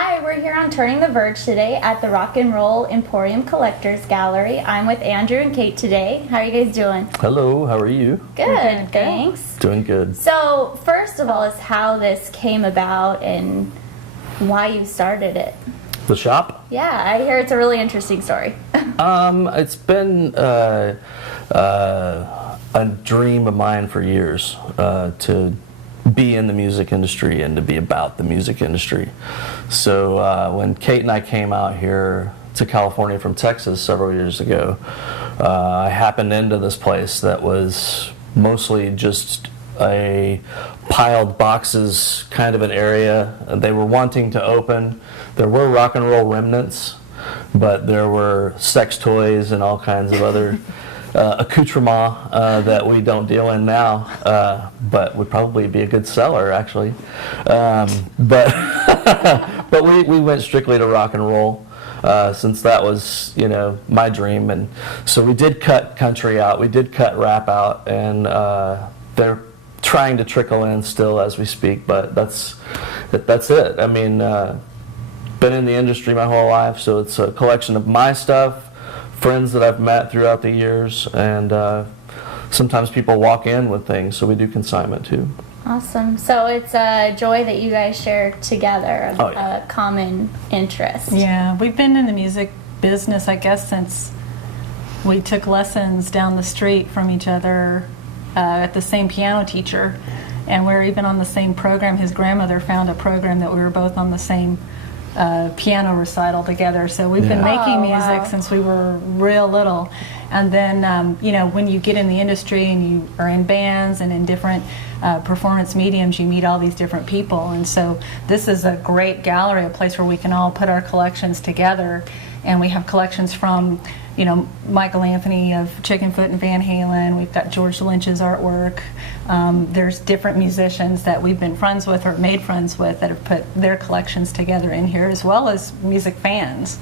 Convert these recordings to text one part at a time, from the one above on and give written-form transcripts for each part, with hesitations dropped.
Hi, we're here on Turning the Verge today at the Rock and Roll Emporium Collectors Gallery. I'm with Andrew and Kate today. How are you guys doing? Hello, how are you? Good, thanks. Doing good. So, first of all is how this came about and why you started it. The shop? Yeah, I hear it's a really interesting story. It's been a dream of mine for years to be in the music industry and to be about the music industry. So when Kate and I came out here to California from Texas several years ago, I happened into this place that was mostly just a piled boxes kind of an area. They were wanting to open. There were rock and roll remnants, but there were sex toys and all kinds of other accoutrement that we don't deal in now, but would probably be a good seller actually. But we went strictly to rock and roll since that was, you know, my dream. And so we did cut country out, we did cut rap out, and they're trying to trickle in still as we speak. But that's it. I mean, been in the industry my whole life, so it's a collection of my stuff, friends that I've met throughout the years, and sometimes people walk in with things, so we do consignment too. Awesome. So it's a joy that you guys share together, yeah. a common interest. Yeah, we've been in the music business, I guess, since we took lessons down the street from each other at the same piano teacher, and we're even on the same program. His grandmother found a program that we were both on the same piano recital together, so we've been making music since we were real little. And then you know, when you get in the industry and you are in bands and in different performance mediums, you meet all these different people, and so this is a great gallery, a place where we can all put our collections together. And we have collections from, you know, Michael Anthony of Chickenfoot and Van Halen. We've got George Lynch's artwork. There's different musicians that we've been friends with or made friends with that have put their collections together in here, as well as music fans.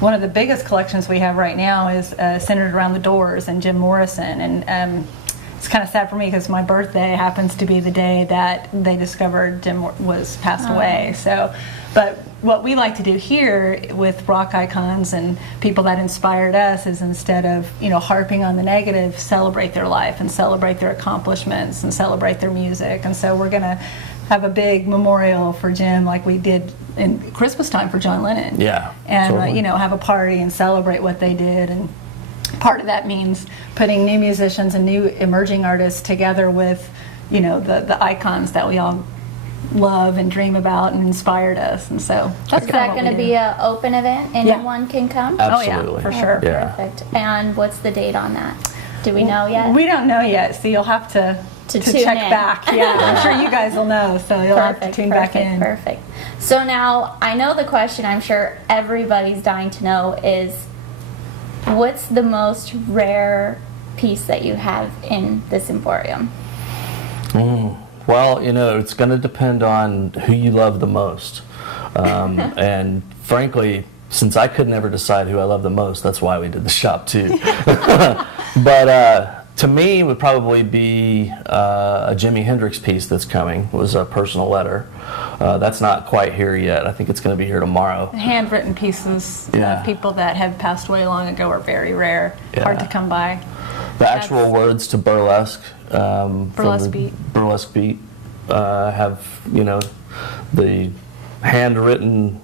One of the biggest collections we have right now is centered around the Doors and Jim Morrison. And it's kind of sad for me because my birthday happens to be the day that they discovered Jim was passed away. So, but what we like to do here with rock icons and people that inspired us is, instead of, you know, harping on the negative, celebrate their life and celebrate their accomplishments and celebrate their music. And so we're going to have a big memorial for Jim, like we did in Christmas time for John Lennon. Yeah, and totally. you know, have a party and celebrate what they did. And part of that means putting new musicians and new emerging artists together with, you know, the icons that we all love and dream about and inspired us. And so that's Is that going to be an open event? Anyone can come? Absolutely. Oh yeah, for sure. Yeah. Perfect. And what's the date on that? Do we know yet? We don't know yet, so you'll have to tune check in. back. Yeah, I'm sure you guys will know, so you'll have to tune back in. Perfect. So now, I know the question I'm sure everybody's dying to know is, what's the most rare piece that you have in this Emporium? Well, you know, it's going to depend on who you love the most. And frankly, since I could never decide who I love the most, that's why we did the shop too. But to me, it would probably be a Jimi Hendrix piece that's coming. It was a personal letter. That's not quite here yet. I think it's going to be here tomorrow. Handwritten pieces of people that have passed away long ago are very rare, hard to come by. The actual words to Burlesque, Burlesque Beat. Burlesque Beat have, you know, the handwritten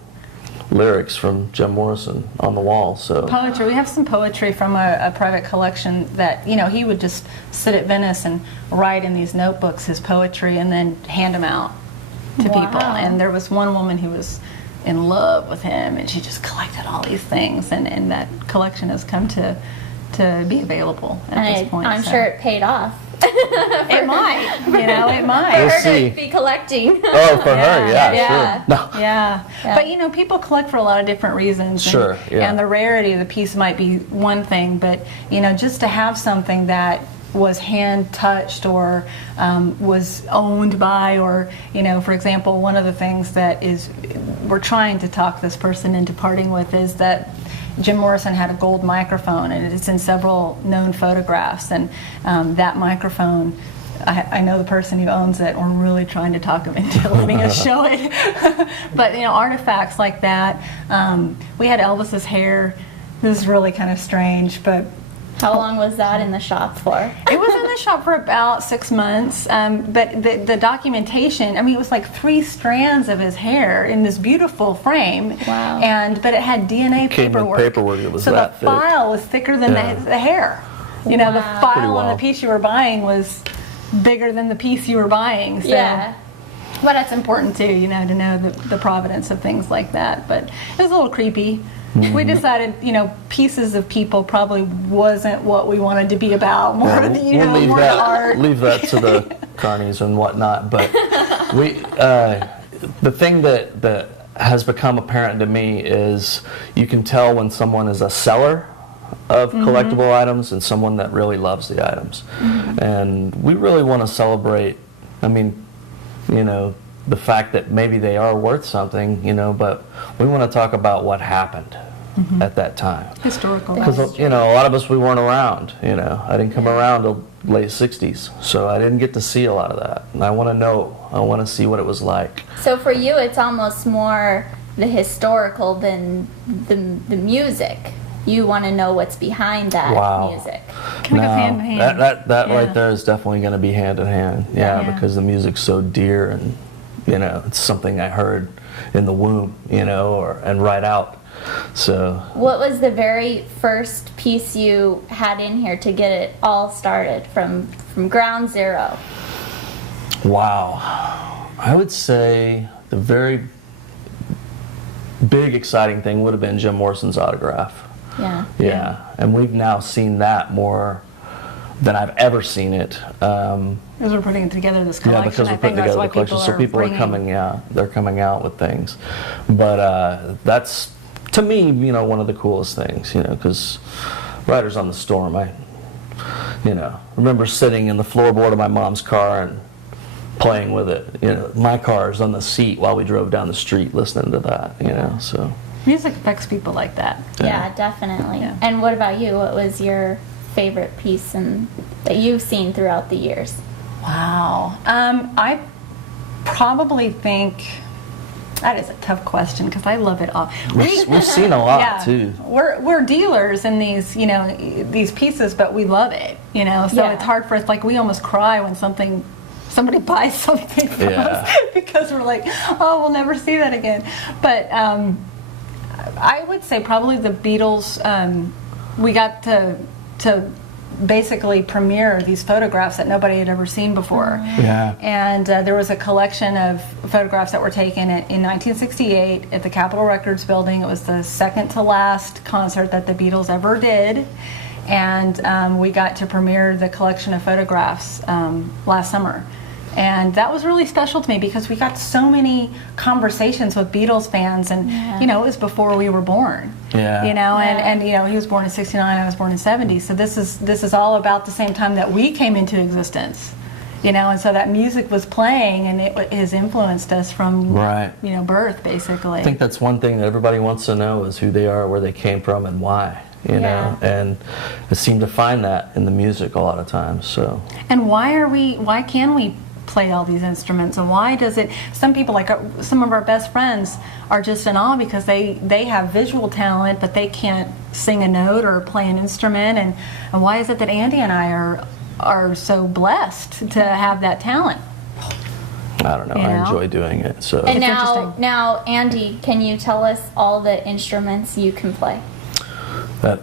lyrics from Jim Morrison on the wall. So poetry. We have some poetry from a private collection that, you know, he would just sit at Venice and write in these notebooks his poetry and then hand them out to people. And there was one woman who was in love with him, and she just collected all these things, and that collection has come to be available at this point. I'm sure it paid off. It might, you know, it might. We'll For her see. to be collecting. Oh, for her, Yeah. sure. No. Yeah, but you know, people collect for a lot of different reasons. Sure, yeah. And the rarity of the piece might be one thing, but you know, just to have something that was hand touched or was owned by, or you know, for example, one of the things that is we're trying to talk this person into parting with is that Jim Morrison had a gold microphone, and it's in several known photographs, and that microphone I know the person who owns it. We're really trying to talk him into letting us show it. But artifacts like that. We had Elvis's hair. This is really kind of strange, but. How long was that in the shop for? It was in the shop for about 6 months, but the documentation, I mean, it was like 3 strands of his hair in this beautiful frame. Wow. But it had DNA paperwork. It was so that the file was thicker than the hair. The file on the piece you were buying was bigger than the piece you were buying. So. Yeah. But that's important too, to know the provenance of things like that. But it was a little creepy. We decided, pieces of people probably wasn't what we wanted to be about. More, we'll more art. Leave that to the carnies and whatnot. But the thing that has become apparent to me is you can tell when someone is a seller of collectible items and someone that really loves the items. And we really want to celebrate, the fact that maybe they are worth something, but we want to talk about what happened at that time. Historical. Because, a lot of us, we weren't around, I didn't come around till late 60s, so I didn't get to see a lot of that. And I want to know, I want to see what it was like. So for you, it's almost more the historical than the music. You want to know what's behind that music. Kind of goes hand in hand. That right there is definitely going to be hand in hand, because the music's so dear and, it's something I heard in the womb, and right out. So. What was the very first piece you had in here to get it all started from ground zero? Wow. I would say the very big exciting thing would have been Jim Morrison's autograph. Yeah. And we've now seen that more than I've ever seen it. Because we're putting together this collection. Yeah, because we're putting together the collection, so people are coming out. They're coming out with things, but that's to me, one of the coolest things. Because Riders on the Storm, I remember sitting in the floorboard of my mom's car and playing with it. My car's on the seat while we drove down the street listening to that. So music affects people like that. Yeah, definitely. Yeah. And what about you? What was your favorite piece that you've seen throughout the years? Wow. I probably think that is a tough question because I love it all. We've seen a lot too. We're dealers in these these pieces, but we love it. So it's hard for us. Like we almost cry when somebody buys something from us because we're like, oh, we'll never see that again. But I would say probably the Beatles. We got to basically premiere these photographs that nobody had ever seen before. Yeah. And there was a collection of photographs that were taken in 1968 at the Capitol Records building. It was the second to last concert that the Beatles ever did. And we got to premiere the collection of photographs last summer. And that was really special to me because we got so many conversations with Beatles fans, and it was before we were born. And he was born in '69, I was born in '70, so this is all about the same time that we came into existence. And so that music was playing, and it has influenced us from birth, basically. I think that's one thing that everybody wants to know is who they are, where they came from, and why. And I seem to find that in the music a lot of times. So. And why can we play all these instruments, and why does it? Some people, like some of our best friends, are just in awe because they have visual talent, but they can't sing a note or play an instrument. And why is it that Andy and I are so blessed to have that talent? I don't know. I enjoy doing it. So. And now, Andy, can you tell us all the instruments you can play?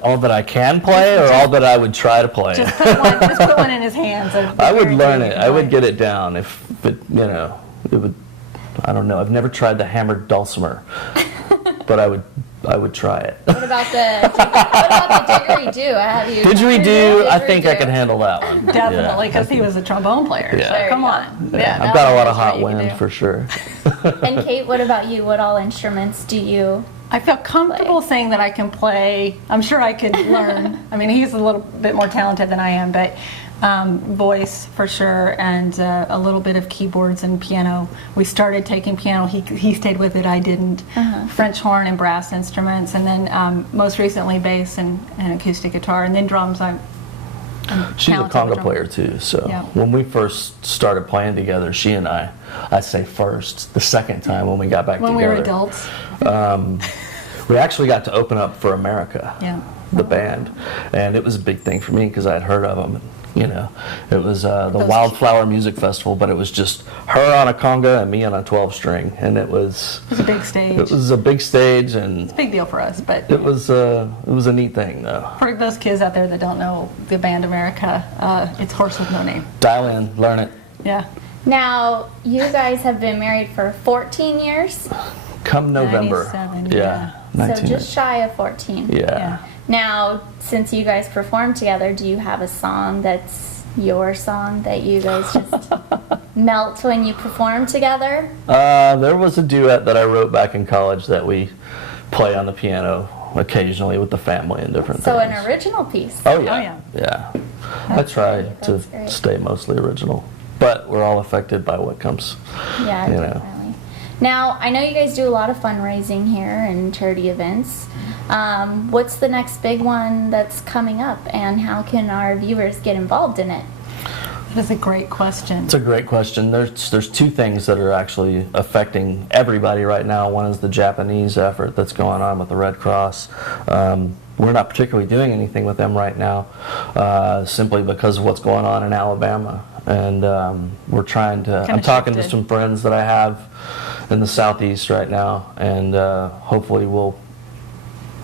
All that I can play, or all that I would try to play? Just put one in his hands. I would learn it. I would get it down if it would. I don't know. I've never tried the hammered dulcimer, but I would try it. What about the didgeridoo? Didgeridoo, I think I can handle that one. Definitely, because he was a trombone player. Yeah. So come on. Yeah. I've got a lot of hot wind for sure. And Kate, what about you? What all instruments do you? I feel comfortable saying that I can play. I'm sure I could learn. I mean, he's a little bit more talented than I am, but voice for sure, and a little bit of keyboards and piano. We started taking piano. He stayed with it. I didn't. French horn and brass instruments, and then most recently bass and acoustic guitar, and then drums. She's a talented conga drummer. player too. So Yeah. when we first started playing together, she and I say first, the second time when we got back When together. we were adults. We actually got to open up for America, Yeah. the band, and it was a big thing for me because I had heard of them. You know, it was the Those- Wildflower Music Festival, but it was just her on a conga and me on a 12-string, and it was It was a big stage. it was a big stage, and Big deal for us, but it was a neat thing though. for those kids out there that don't know the band America, it's Horse with No Name. Dial in, learn it. Yeah. Now, you guys have been married for 14 years, Come November. 97, yeah. yeah. 19. so just shy of 14. yeah. Now, since you guys perform together, do you have a song that's your song that you guys just melt when you perform together? There was a duet that I wrote back in college that we play on the piano occasionally with the family and different So things. an original piece. Oh yeah, Oh, yeah. yeah. I try great, to that's great. stay mostly original, but we're all affected by what comes. Yeah, you know. definitely. Now, I know you guys do a lot of fundraising here and charity events. What's the next big one that's coming up, and how can our viewers get involved in it? That is a great question. It's a great question. There's two things that are actually affecting everybody right now. One is the Japanese effort that's going on with the Red Cross. We're not particularly doing anything with them right now, simply because of what's going on in Alabama. And we're trying to. Kinda I'm talking to shifted. some friends that I have in the southeast right now, and hopefully we'll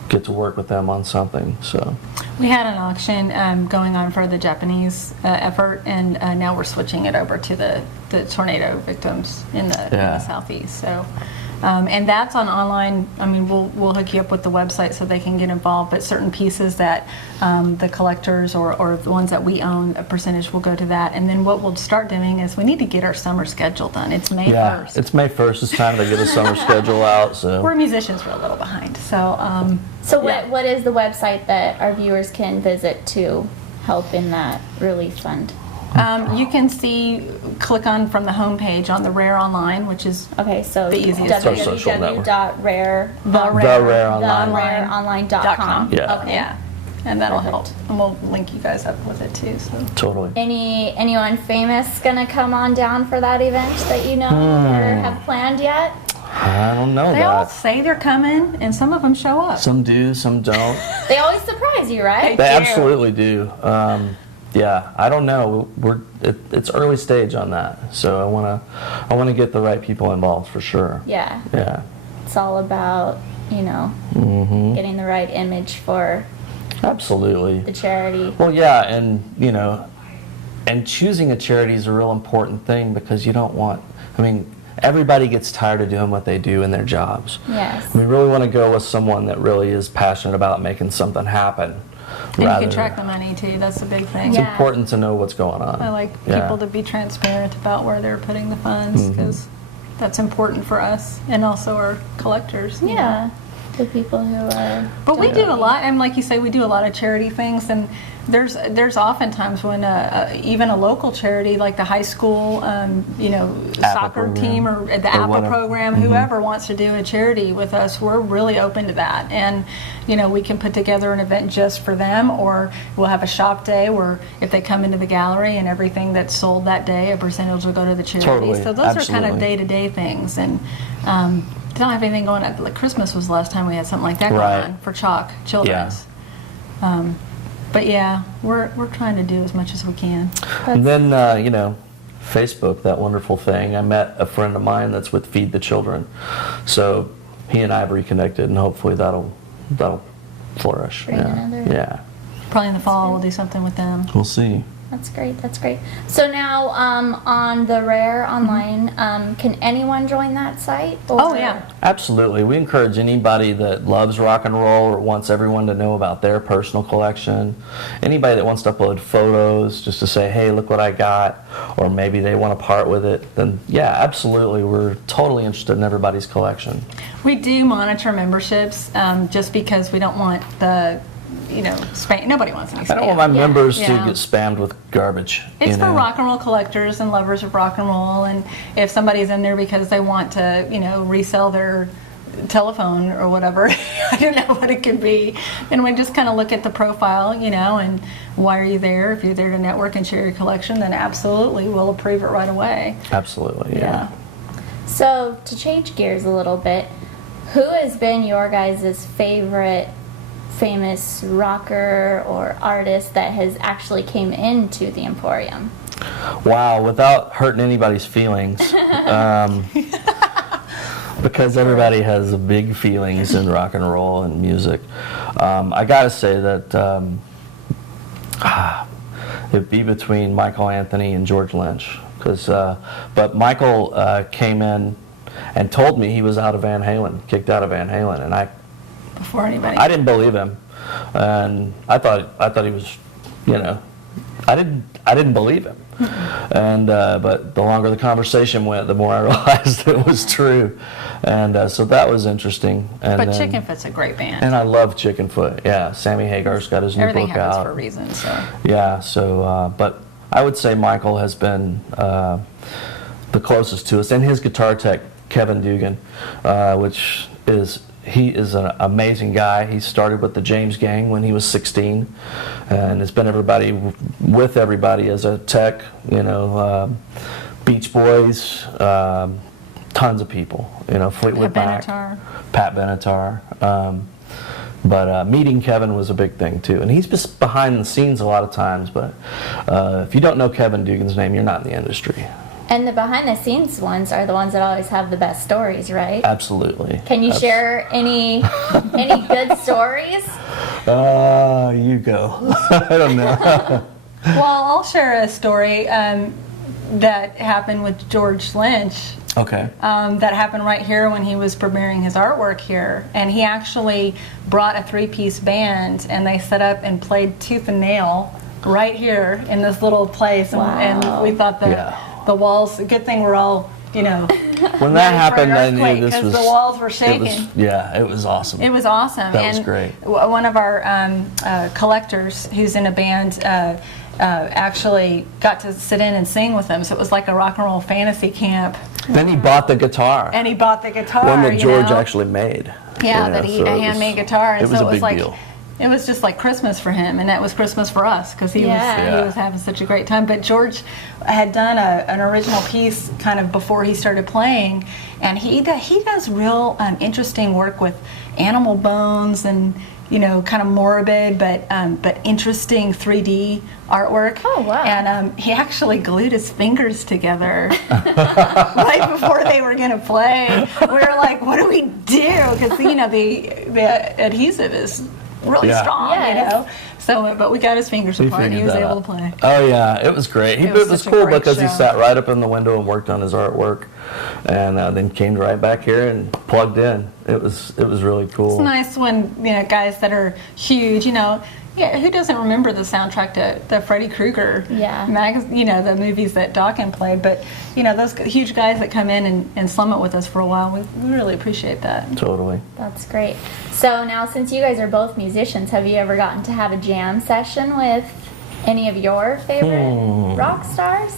get to work with them on something. So. We had an auction going on for the Japanese effort, and now we're switching it over to the tornado victims in the southeast. So, and that's on online. I mean, we'll hook you up with the website so they can get involved. But certain pieces that the collectors or the ones that we own, a percentage will go to that. And then what we'll start doing is we need to get our summer schedule done. It's May 1st. It's May 1st. It's time to get a summer schedule out. So. We're musicians. We're a little behind. So. So Yeah. what is the website that our viewers can visit to help in that relief fund? You can click on from the homepage on the Rare Online, which is Okay, so The easiest. Our social network. www.rareonline.com. Yeah. Okay. Yeah, and that'll help. Perfect. And we'll link you guys up with it too. So Totally. Anyone famous gonna come on down for that event that you know or have planned yet? I don't know they all that. say they're coming, and some of them show up. Some do, some don't. They always surprise you, right? They do. absolutely do. Yeah, I don't know. It's early stage on that, so I wanna get the right people involved for sure. Yeah, Yeah, it's all about getting the right image for absolutely. the charity. Well, yeah, and and choosing a charity is a real important thing because you don't want. I mean, everybody gets tired of doing what they do in their jobs. Yes. We really want to go with someone that really is passionate about making something happen. And you can track the money too. That's the big thing. It's Yeah. important to know what's going on. I like Yeah. people to be transparent about where they're putting the funds because that's important for us and also our collectors. you know. Yeah, the people who are. But we do a donating. lot, and like you say, we do a lot of charity things. And there's oftentimes when even a local charity like the high school, soccer program. team or the Or Apple whatever. program, whoever wants to do a charity with us, we're really open to that. And we can put together an event just for them, or we'll have a shop day where if they come into the gallery and everything that's sold that day, a percentage will go to the charity. Totally. So those are kind of Absolutely. day-to-day things, and. Don't have anything going on. Like Christmas was the last time we had something like that Right. going on for Chalk Children's. But yeah, we're trying to do as much as we can. And then, Facebook, that wonderful thing. I met a friend of mine that's with Feed the Children. So he and I have reconnected, and hopefully that'll flourish. Bring another- Yeah. Probably in the fall we'll do something with them. We'll see. That's great. That's great. So now, on the Rare Online, can anyone join that site? Oh yeah. Absolutely. We encourage anybody that loves rock and roll or wants everyone to know about their personal collection. Anybody that wants to upload photos just to say, hey, look what I got, or maybe they want to part with it, then yeah, absolutely. We're totally interested in everybody's collection. We do monitor memberships just because we don't want the spam. Nobody wants any spam. I don't want my members to Yeah. get spammed with garbage. It's you for know? rock and roll collectors and lovers of rock and roll, and if somebody's in there because they want to, resell their telephone or whatever. I don't know what it could be. And we just kind of look at the profile, and why are you there? If you're there to network and share your collection, then absolutely we'll approve it right away. Absolutely, yeah. So to change gears a little bit, who has been your guys' favorite famous rocker or artist that has actually came into the Emporium? Wow, without hurting anybody's feelings, because everybody has big feelings in rock and roll and music, I gotta say that it'd be between Michael Anthony and George Lynch. But Michael came in and told me he was out of Van Halen, kicked out of Van Halen, and Before anybody. I didn't believe him, and I thought he was, I didn't believe him, and but the longer the conversation went, the more I realized it was true, and so that was interesting. And but Chickenfoot's a great band. And I love Chickenfoot. Yeah, Sammy Hagar's got his new Everything book happens out. for a reason. So. Yeah. So, but I would say Michael has been the closest to us, and his guitar tech, Kevin Dugan, he is an amazing guy. He started with the James Gang when he was 16, and has been with everybody as a tech. Beach Boys, tons of people. Fleetwood Mac, Pat Benatar. But meeting Kevin was a big thing too, and he's just behind the scenes a lot of times. But if you don't know Kevin Dugan's name, you're not in the industry. And the behind-the-scenes ones are the ones that always have the best stories, right? Absolutely. Can you share any good stories? You go. I don't know. Well, I'll share a story that happened with George Lynch. Okay. That happened right here when he was premiering his artwork here. And he actually brought a three-piece band, and they set up and played Tooth and Nail right here in this little place. Wow. And we thought the walls, good thing we're all, when that happened, I knew this was... because the walls were shaking. It was awesome. It was awesome. That was great. One of our collectors who's in a band actually got to sit in and sing with them, so it was like a rock and roll fantasy camp. Then he bought the guitar. And he bought the guitar. One that George actually made. Yeah, a handmade guitar. And it was a big deal. It was just like Christmas for him, and that was Christmas for us because he was having such a great time. But George had done an original piece kind of before he started playing, and he does real interesting work with animal bones and kind of morbid but interesting 3D artwork. Oh wow! And he actually glued his fingers together right before they were going to play. We were like, "What do we do?" Because the adhesive is really strong, So, but we got his fingers apart, and he was able to play. Oh yeah, it was great. It was cool because he sat right up in the window and worked on his artwork, and then came right back here and plugged in. It was really cool. It's nice when guys that are huge, who doesn't remember the soundtrack to the Freddy Krueger the movies that Dawkins played, but those huge guys that come in and slum it with us for a while, we really appreciate that. Totally. That's great. So now, since you guys are both musicians, have you ever gotten to have a jam session with any of your favorite rock stars?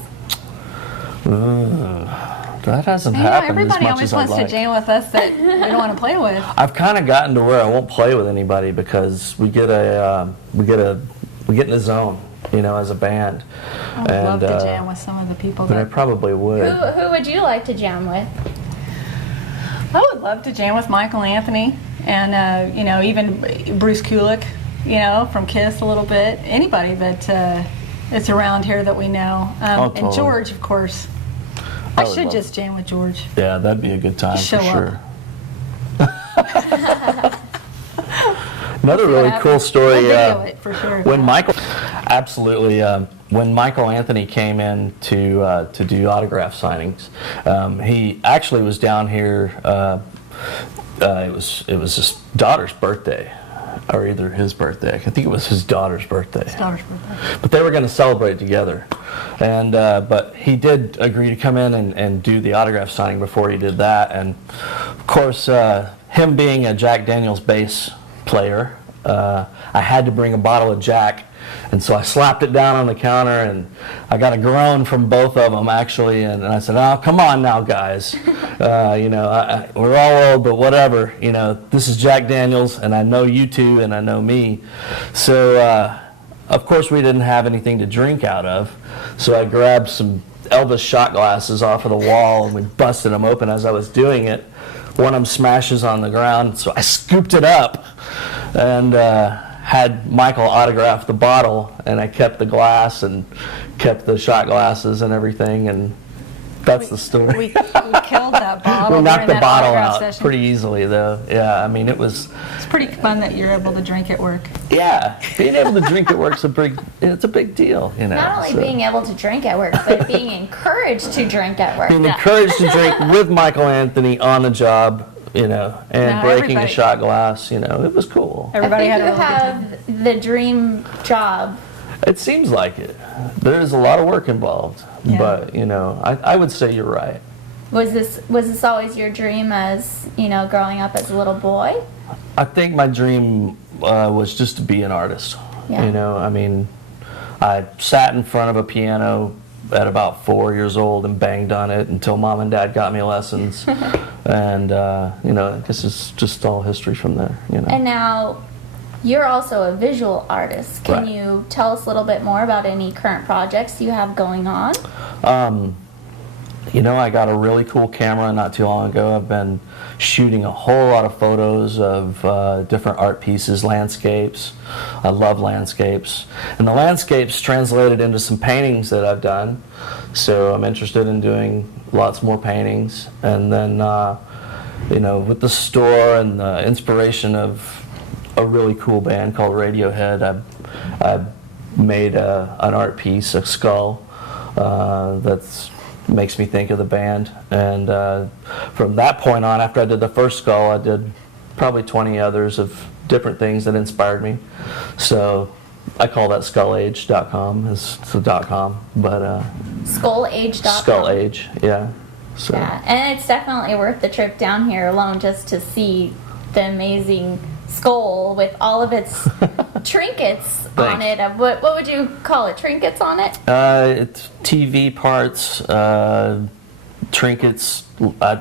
That hasn't happened everybody as much always as I'd wants like. to jam with us that we don't want to play with. I've kind of gotten to where I won't play with anybody because we get in the zone, as a band. I would love to jam with some of the people. But I probably would. Who would you like to jam with? I would love to jam with Michael Anthony and even Bruce Kulick, from Kiss a little bit. Anybody that it's around here that we know. Totally. And George, of course. I should just jam with George. Yeah, that'd be a good time for sure. Another really cool story. We'll video it for sure. When Michael Anthony came in to do autograph signings, he actually was down here. It was his daughter's birthday, or either his birthday. I think it was his daughter's birthday. His daughter's birthday. But they were going to celebrate together, and but he did agree to come in and do the autograph signing before he did that. And of course, him being a Jack Daniel's bass player, I had to bring a bottle of Jack And so I slapped it down on the counter, and I got a groan from both of them, actually. And I said, "Oh, come on now, guys. We're all old, but whatever. This is Jack Daniels, and I know you two, and I know me." So, of course, we didn't have anything to drink out of. So I grabbed some Elvis shot glasses off of the wall, and we busted them open. As I was doing it, one of them smashes on the ground, so I scooped it up and had Michael autograph the bottle, and I kept the glass and kept the shot glasses and everything, and that's the story. We killed that bottle. We knocked the during that bottle autograph out session. pretty easily, though. Yeah, I mean, It's pretty fun that you're able to drink at work. yeah, being able to drink at work's it's a big deal, Not only being able to drink at work, but being encouraged to drink at work. being encouraged to drink with Michael Anthony on the job, and breaking a everybody- shot glass, it was cool. Everybody I had a think you really good time. have the dream job. It seems like it. There's a lot of work involved, Yeah. but I would say you're right. Was this always your dream as growing up as a little boy? I think my dream was just to be an artist. Yeah. I mean, I sat in front of a piano at about 4 years old and banged on it until Mom and Dad got me lessons, and I guess it's just all history from there. And now you're also a visual artist. Can Right. you tell us a little bit more about any current projects you have going on? I got a really cool camera not too long ago. I've been shooting a whole lot of photos of different art pieces, landscapes. I love landscapes. And the landscapes translated into some paintings that I've done. So I'm interested in doing lots more paintings. And then, with the store and the inspiration of a really cool band called Radiohead, I made an art piece, a skull, that's makes me think of the band. And from that point on, after I did the first skull, I did probably 20 others of different things that inspired me. So I call that skullage.com. It's the .com, but Skullage.com. Skull Age, yeah. So Yeah, and it's definitely worth the trip down here alone just to see the amazing skull with all of its trinkets on Thanks. it. What would you call it? Trinkets on it? it's TV parts, trinkets.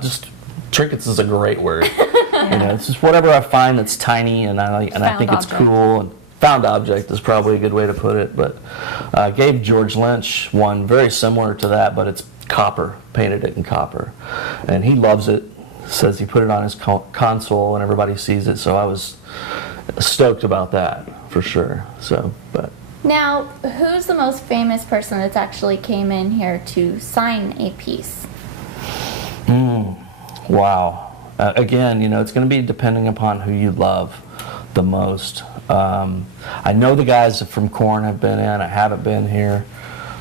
Just trinkets is a great word. It's just whatever I find that's tiny and I think it's object. cool. And found object is probably a good way to put it. But I gave George Lynch one very similar to that, but it's copper. Painted it in copper, and he loves it. Says he put it on his console and everybody sees it. So I was stoked about that for sure. So, but. Now, who's the most famous person that's actually came in here to sign a piece? Wow. Again, it's going to be depending upon who you love the most. I know the guys from Korn have been in. I haven't been here.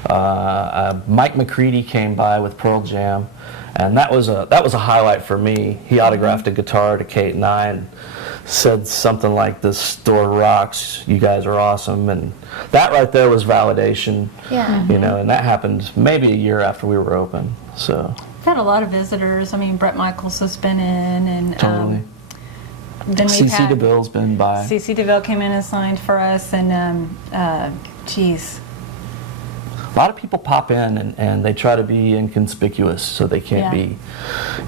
Mike McCready came by with Pearl Jam, and that was a highlight for me. He autographed a guitar to Kate and I, and said something like, "This store rocks. You guys are awesome." And that right there was validation. Yeah. And that happened maybe a year after we were open. So. We've had a lot of visitors. I mean, Bret Michaels has been in, and Totally. then we've CC had DeVille's been by. CC DeVille came in and signed for us, and geez, A lot of people pop in and they try to be inconspicuous so they can't Yeah.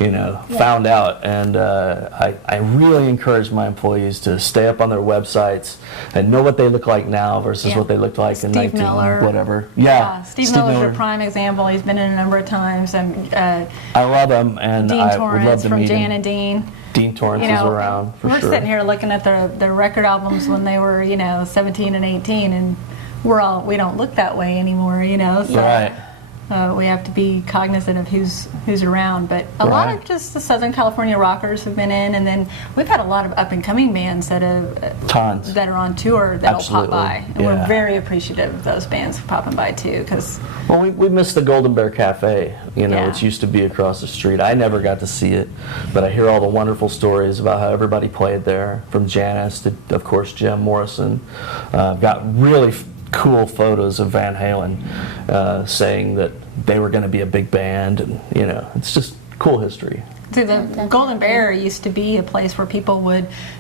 be, found out. And I really encourage my employees to stay up on their websites and know what they look like now versus Yeah. what they looked like in Steve 19 Miller. whatever. Yeah, Steve Miller's a prime example. He's been in a number of times, and I love him, and Dean I would love Torrance to from meet Jan him. and Dean. Dean Torrance is around for we're sure. sitting here looking at their record albums when they were 17 and 18, and we don't look that way anymore, so Right. we have to be cognizant of who's around. But a lot Right. of just the Southern California rockers have been in, and then we've had a lot of up and coming bands that Tons. are on tour that'll Absolutely. pop by, and Yeah. we're very appreciative of those bands popping by too, because Well, we missed the Golden Bear Cafe, Yeah. which used to be across the street. I never got to see it, but I hear all the wonderful stories about how everybody played there, from Janis to, of course, Jim Morrison. Got really cool photos of Van Halen saying that they were going to be a big band, and it's just cool history. See, the Golden Bear used to be a place where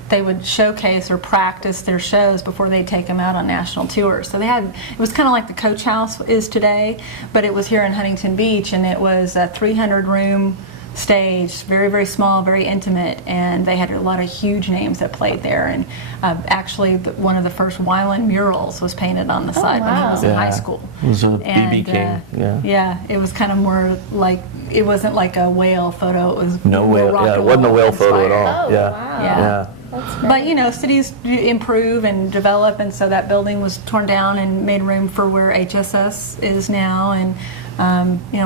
they would showcase or practice their shows before they'd take them out on national tours. So it was kind of like the Coach House is today, but it was here in Huntington Beach, and it was a 300-room stage, very, very small, very intimate, and they had a lot of huge names that played there. And actually, one of the first Weiland murals was painted on the side when he was in high school. It was a BB King. Yeah, it was kind of more like, it wasn't like a whale photo. It was no whale. Yeah, it wasn't a whale photo at all. Oh, wow. Yeah. That's great. But cities improve and develop, and so that building was torn down and made room for where HSS is now. And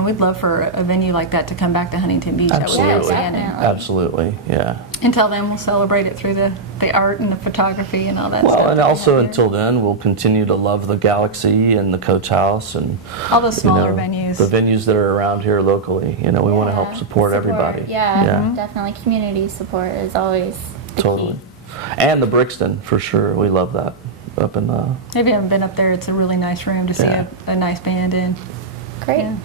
we'd love for a venue like that to come back to Huntington Beach. Absolutely. That would be outstanding. Absolutely, yeah. Until then, we'll celebrate it through the art and the photography and all that stuff. Well, and also until then, we'll continue to love the Galaxy and the Coach House and all those smaller venues. The venues that are around here locally. We want to help support everybody. Yeah, definitely. Community support is always the key. And the Brixton, for sure. We love that. Up in If you haven't been up there, it's a really nice room to see a nice band in. Great. Yeah.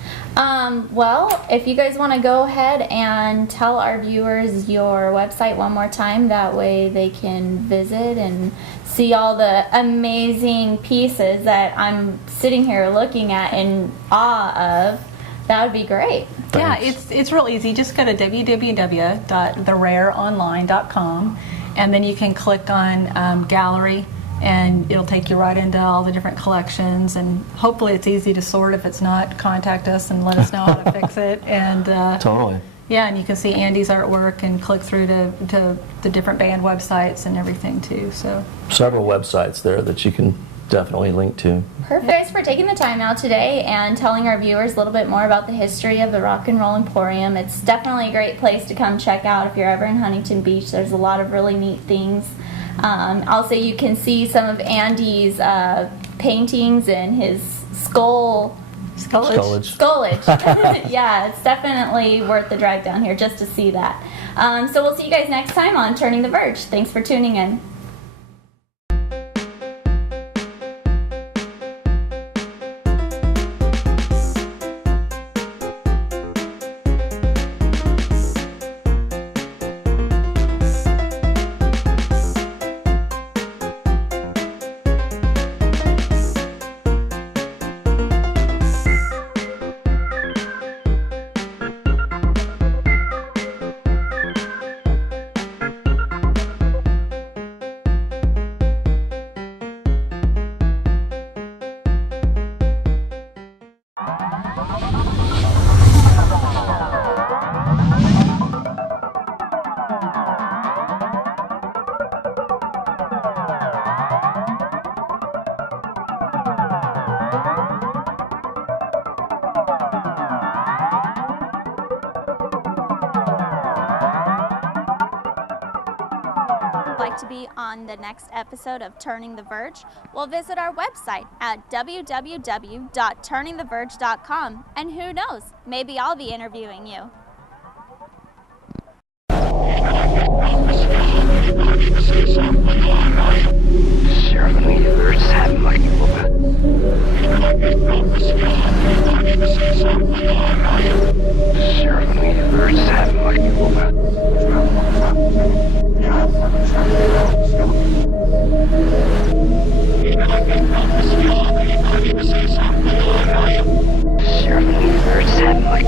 Well, if you guys want to go ahead and tell our viewers your website one more time, that way they can visit and see all the amazing pieces that I'm sitting here looking at in awe of, that would be great. Thanks. Yeah, it's real easy. Just go to www.therareonline.com, and then you can click on Gallery, and it'll take you right into all the different collections, and hopefully it's easy to sort. If it's not, contact us and let us know how to fix it. And totally. Yeah, and you can see Andy's artwork and click through to the different band websites and everything too. So several websites there that you can definitely link to. Perfect. Thanks for taking the time out today and telling our viewers a little bit more about the history of the Rock and Roll Emporium. It's definitely a great place to come check out if you're ever in Huntington Beach. There's a lot of really neat things. Also, you can see some of Andy's paintings and his scullage. Yeah, it's definitely worth the drive down here just to see that. So we'll see you guys next time on Turning the Verge. Thanks for tuning in. Like to be on the next episode of Turning the Verge? Well, visit our website at www.turningtheverge.com, and who knows, maybe I'll be interviewing you. Certainly,